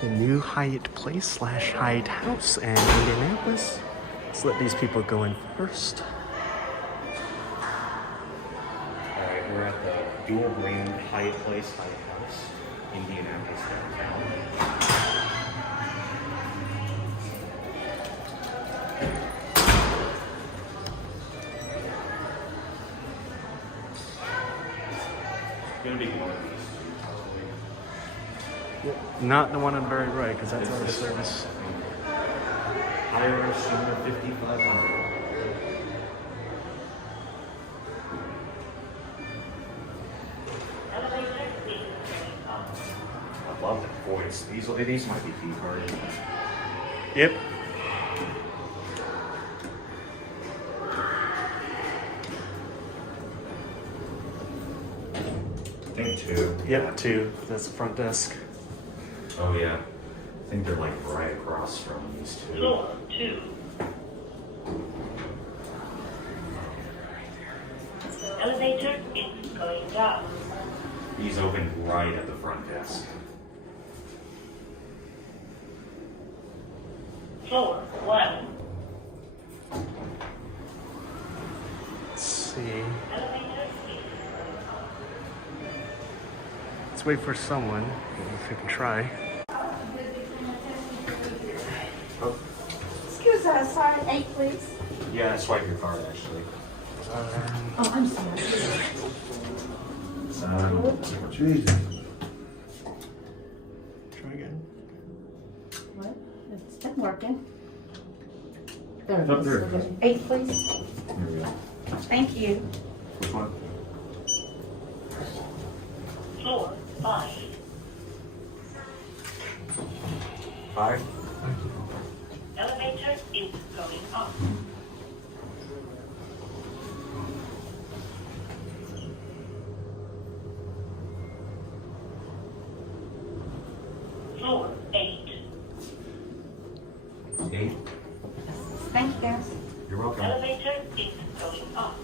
the new Hyatt place slash Hyatt house in Indianapolis. Let's let these people go in first. Alright, we're at the dual brand Hyatt place, Hyatt house, Indianapolis downtown. Gonna be one of these two, probably. Not the one on the very right, because that's out of service. Higher Schindler 5500. I love the voice. These might be key carded. Yep. I think two. Yep, two. That's the front desk. Oh yeah. I think they're like right across from these two. Floor 2. Elevator is going down. He's open right at the front desk. Floor 1. Let's see. Elevator is going up. Let's wait for someone. If we can try. Excuse us, sorry, 8 please. Yeah, swipe your card actually. Oh, I'm sorry. Try again. What? It's been working. There it Up is. there. 8 please. Here we go. Thank you. Which one? Floor 5. 5? Elevator is going up. Floor 8. 8? Thank you, guys. You're welcome. Elevator is going up.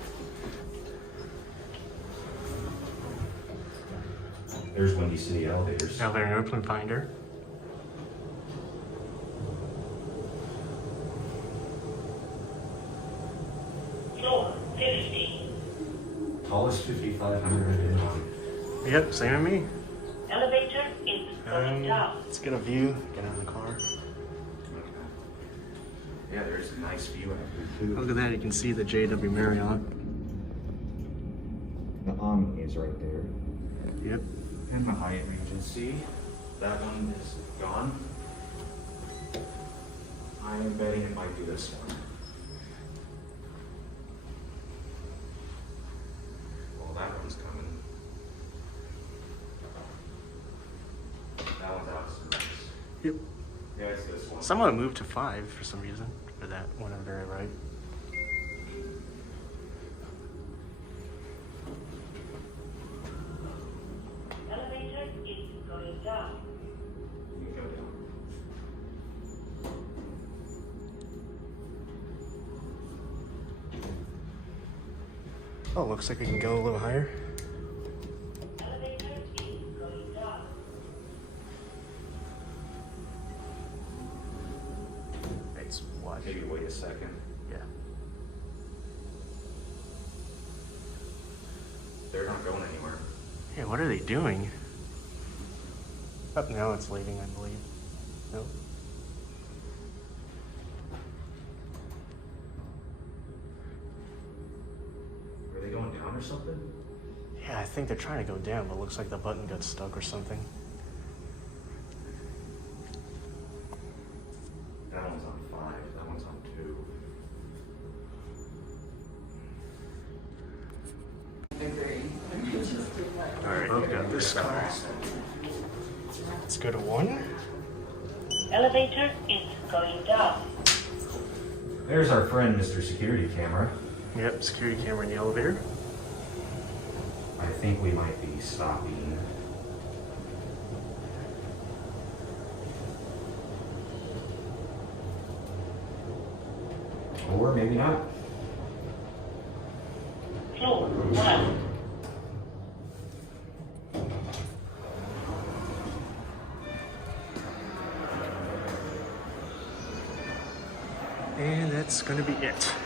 There's Windy City elevators. Elevator open finder. Floor 50. Tallest 5,500 Yep, same as me. Elevator is going down. Let's get a view. Get out of the car. Yeah, there's a nice view out here too. Look at that. You can see the JW Marriott. The Omni is right there. Yep. And the Hyatt Regency. That one is gone. I'm betting it might be this one. Well, that one's coming. That one's out of service. Yep. Yeah, it's this one. Someone moved to 5 for some reason. For that one on the very right. Elevator is going down. You can go down. Oh, looks like we can go a little higher. Elevator is going down. It's what? Maybe wait a second. Yeah. They're not going anywhere. Hey, what are they doing? Up now it's leaving, I believe. Nope. Are they going down or something? Yeah, I think they're trying to go down, but it looks like the button got stuck or something. That one's on 5. That one's on 2. Alright, we got this car. Let's go to 1. Elevator is going down. There's our friend, Mr. Security Camera. Yep, security camera in the elevator. I think we might be stopping. Or maybe not. Floor 1. And that's gonna be it.